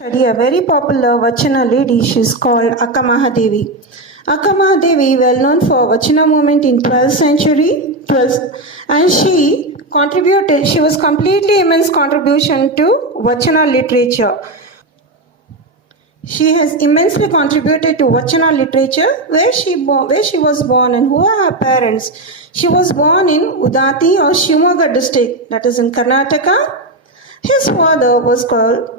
Study a very popular Vachana lady. She is called Akka Mahadevi. Akka Mahadevi, well known for Vachana movement in 12th century, and she was completely immense contribution to Vachana literature. She has immensely contributed to Vachana literature, where she was born and who are her parents. She was born in Udati or Shimoga district, that is in Karnataka. His father was called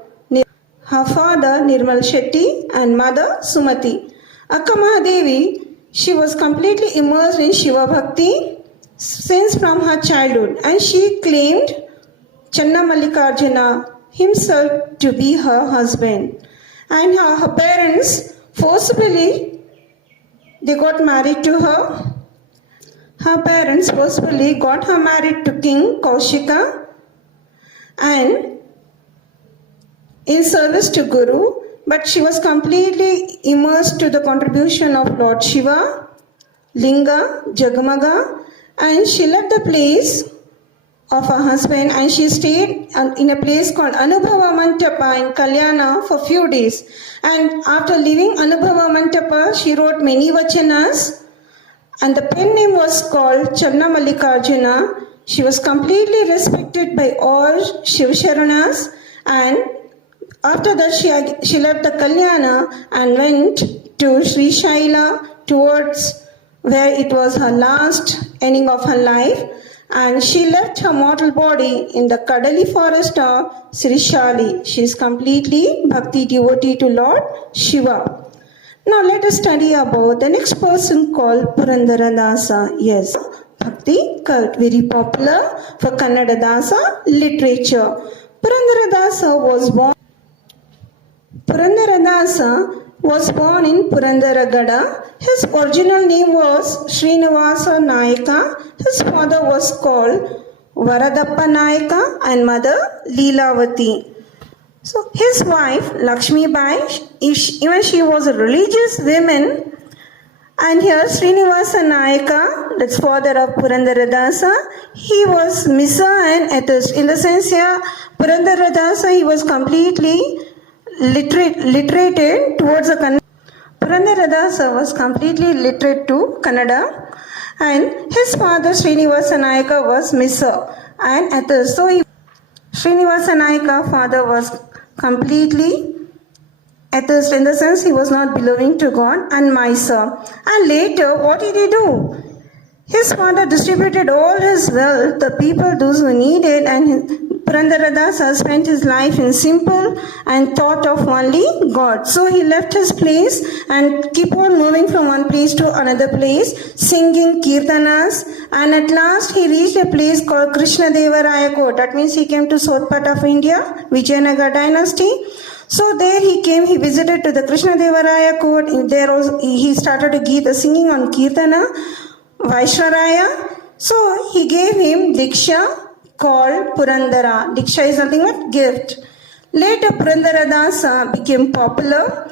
her father Nirmal Shetty and mother Sumati. Akka Mahadevi, she was completely immersed in Shiva Bhakti since from her childhood, and she claimed Channa Mallikarjuna himself to be her husband. And her parents forcibly they got married to her. Her parents forcibly got her married to King Kaushika and in service to Guru, but she was completely immersed to the contribution of Lord Shiva, Linga, Jagamaga, and she left the place of her husband and she stayed in a place called Anubhava Mantapa in Kalyana for few days. And after leaving Anubhava Mantapa, she wrote many vachanas and the pen name was called Channa Mallikarjuna. She was completely respected by all Shivasharanas, and after that she left the Kalyana and went to Sri Shaila towards where it was her last ending of her life, and she left her mortal body in the Kadali forest of Srishali. She is completely bhakti devotee to Lord Shiva. Now let us study about the next person called Purandara Dasa. Yes, bhakti cult, very popular for Kannada Dasa literature. Purandara Dasa was born in Purandaragada. His original name was Srinivasa Nayaka. His father was called Varadappa Nayaka and mother Leelavati. So his wife Lakshmi Bai, even she was a religious woman. And here Srinivasa Nayaka, that's father of Purandaradasa, he was Missa and atheist. In the sense here, Purandaradasa, he was completely literated towards the Kannada. Purandaradasa was completely literate to Kannada, and his father Srinivasa Nayaka was Missa and atheist. So Srinivasa Nayaka father was completely atheist in the sense he was not belonging to God and Misa. And later, what did he do? His father distributed all his wealth, the people, those who needed, and Purandaradasa spent his life in simple and thought of only God. So he left his place and keep on moving from one place to another place, singing kirtanas, and at last he reached a place called Krishna Devaraya Court. That means he came to south part of India, Vijayanagar dynasty. So there he visited to the Krishna Devaraya Court. There also, he started to give the singing on Kirtana, Vaishwaraya. So he gave him Diksha called Purandara. Diksha is nothing but gift. Later Purandaradasa became popular.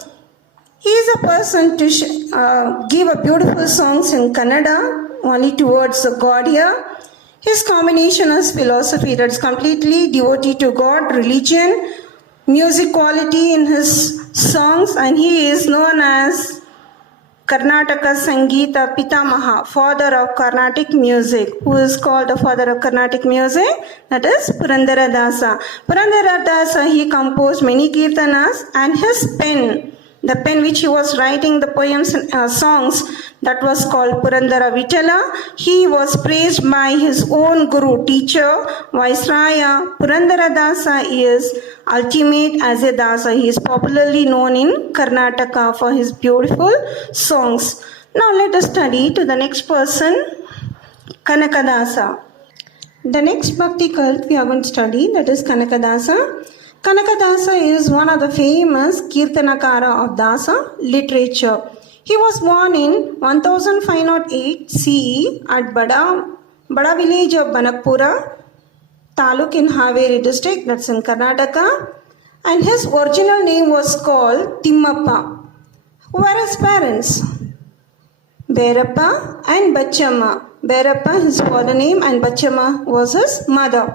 He is a person to give a beautiful songs in Kannada, only towards God here. His combination is philosophy, that's completely devotee to God, religion, music quality in his songs, and he is known as Karnataka Sangeeta Pitamaha, father of Carnatic music. Who is called the father of Carnatic music? That is Purandaradasa. Purandaradasa, he composed many kirtanas, and his pen, the pen which he was writing the poems and songs, that was called Purandara Vitala. He was praised by his own guru, teacher, Viceroya. Purandaradasa is ultimate as a dasa. He is popularly known in Karnataka for his beautiful songs. Now let us study to the next person, Kanakadasa. The next bhakti cult we are going to study, that is Kanakadasa. Kanakadasa is one of the famous Kirtanakara of Dasa literature. He was born in 1508 CE at Bada village of Banakpura, Taluk in Haveri district, that's in Karnataka. And his original name was called Timmappa. Who were his parents? Berappa and Bachamma. Berappa, his father name, and Bachamma was his mother.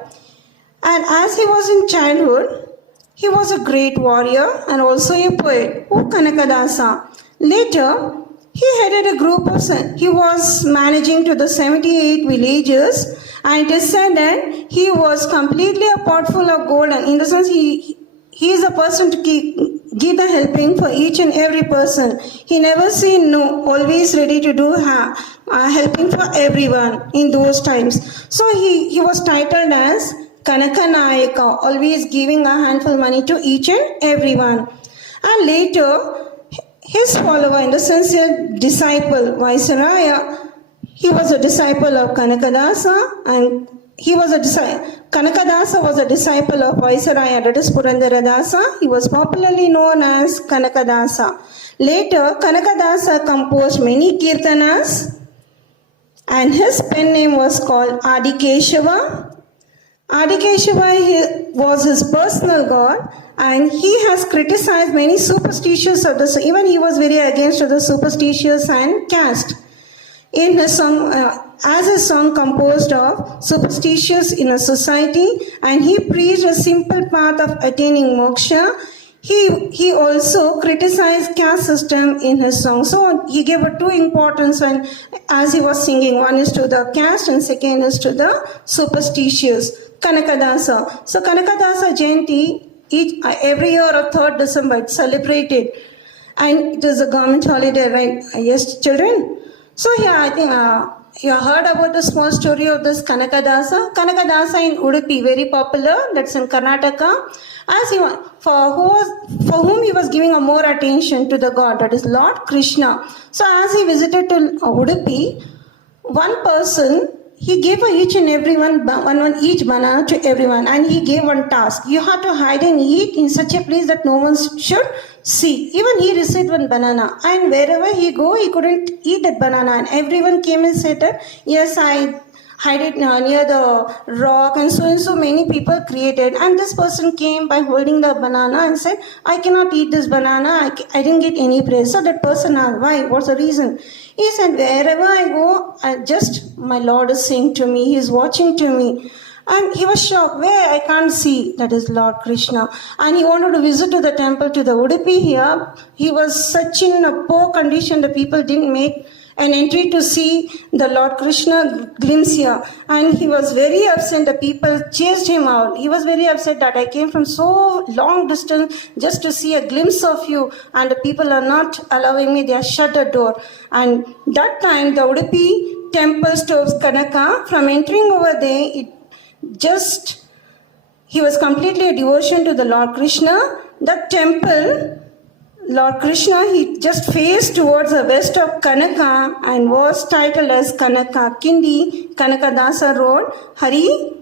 And as he was in childhood, He was a great warrior and also a poet, O Kanakadasa. Later, he headed a group of, he was managing to the 78 villages, and it is said that he was completely a pot full of gold, and in the sense he is a person to give the helping for each and every person. He never said no, always ready to do helping for everyone in those times. So he was titled as Kanakanayaka, always giving a handful of money to each and everyone. And later, his follower, in the sense a disciple, Vaisaraya, he was a disciple of Kanakadasa, and Kanakadasa was a disciple of Vaisaraya, that is Purandaradasa. He was popularly known as Kanakadasa. Later, Kanakadasa composed many kirtanas, and his pen name was called Adikeshava. Adikeshava was his personal god, and he has criticized many superstitions of the, even he was very against the superstitious and caste. In his song, as a song composed of superstitions in a society, and he preached a simple path of attaining moksha. He also criticized caste system in his song. So he gave a two importance when, as he was singing. One is to the caste and second is to the superstitious. Kanakadasa. So Kanakadasa Jayanti, every year of 3rd December, it's celebrated. And it is a government holiday, right? Yes, children? So here I think you heard about the small story of this Kanakadasa. Kanakadasa in Udupi, very popular. That's in Karnataka. As he for whom he was giving a more attention to the god, that is Lord Krishna. So as he visited to Udupi, one person, he gave each and everyone each banana to everyone, and he gave one task. You have to hide and eat in such a place that no one should see. Even he received one banana, and wherever he go, he couldn't eat that banana. And everyone came and said that, yes, I hide it near the rock, and so many people created. And this person came by holding the banana and said, I cannot eat this banana, I didn't get any praise. So that person asked, why? What's the reason? He said, wherever I go, my Lord is saying to me, He is watching to me. And he was shocked, where I can't see, that is Lord Krishna. And he wanted to visit to the temple, to the Udupi here. He was such in a poor condition, the people didn't make an entry to see the Lord Krishna glimpse here. And he was very upset, the people chased him out. He was very upset that I came from so long distance just to see a glimpse of you, and the people are not allowing me, they have shut the door. And that time the Udupi temple stops Kanaka, from entering over there, he was completely a devotion to the Lord Krishna. That temple, Lord Krishna, he just faced towards the west of Kanaka and was titled as Kanaka Kindi, Kanakadasa Road, Hari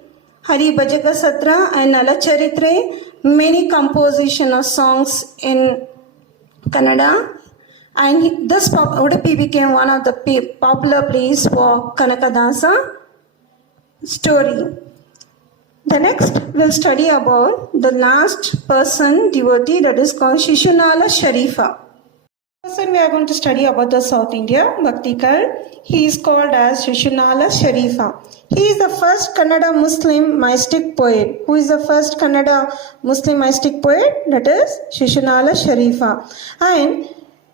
Bhajaka Satra and Nalacharitre, many composition of songs in Kannada. And this Udupi became one of the popular place for Kanakadasa story. The next we'll study about the last person devotee, that is called Shishunala Sharifa. Person we are going to study about the South India Bhakti cult. He is called as Shishunala Sharifa. He is the first Kannada Muslim mystic poet. Who is the first Kannada Muslim mystic poet? That is Shishunala Sharifa. And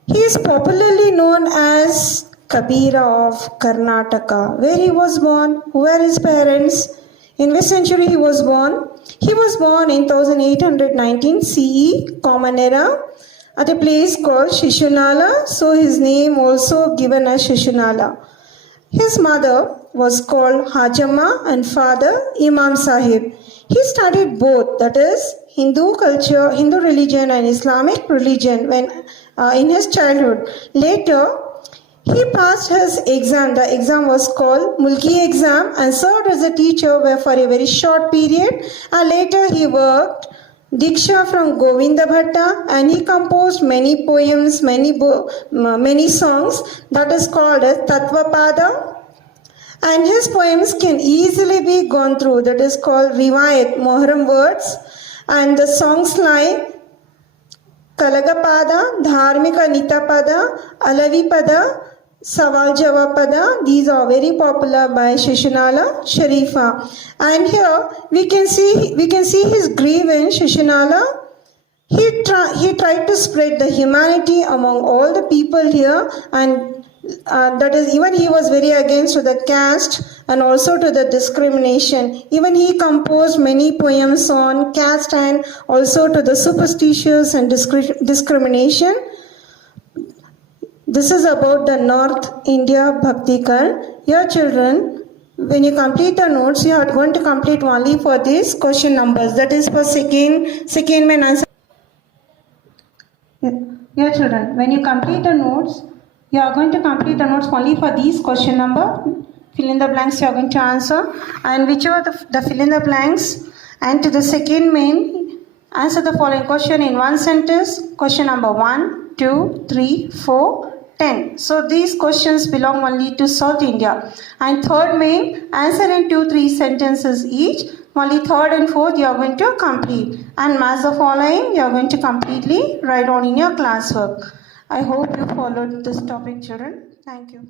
he is popularly known as Kabira of Karnataka. Where he was born? Who were his parents? In which century he was born? He was born in 1819 CE, Common Era, at a place called Shishunala, so his name also given as Shishunala. His mother was called Hajamma and father Imam Sahib. He studied both, that is Hindu culture, Hindu religion and Islamic religion in his childhood. Later, he passed his exam. The exam was called Mulki exam and served as a teacher for a very short period. And later he worked Diksha from Govinda Bhatta, and he composed many poems, many songs, that is called as Tattvapada. And his poems can easily be gone through, that is called Rivayat, Mohram words. And the songs like Kalagapada, Dharmika Nitapada, Alavipada, Saval Javapada, these are very popular by Shishunala Sharifa. And here we can see his grave in Shishunala He tried to spread the humanity among all the people here, and that is, even he was very against to the caste and also to the discrimination. Even he composed many poems on caste and also to the superstitious and discrimination. This is about the North India Bhakti Kal. Your children, when you complete the notes, you are going to complete only for these question numbers. That is for second main answer. Your children, when you complete the notes, you are going to complete the notes only for these question number. Fill in the blanks you are going to answer, and whichever the fill in the blanks, and to the second main, answer the following question in one sentence. Question number 1, 2, 3, 4, 10. So these questions belong only to South India. And third main, answer in 2-3 sentences each. Only third and fourth you are going to complete. And match the following you are going to completely write on in your classwork. I hope you followed this topic, children. Thank you.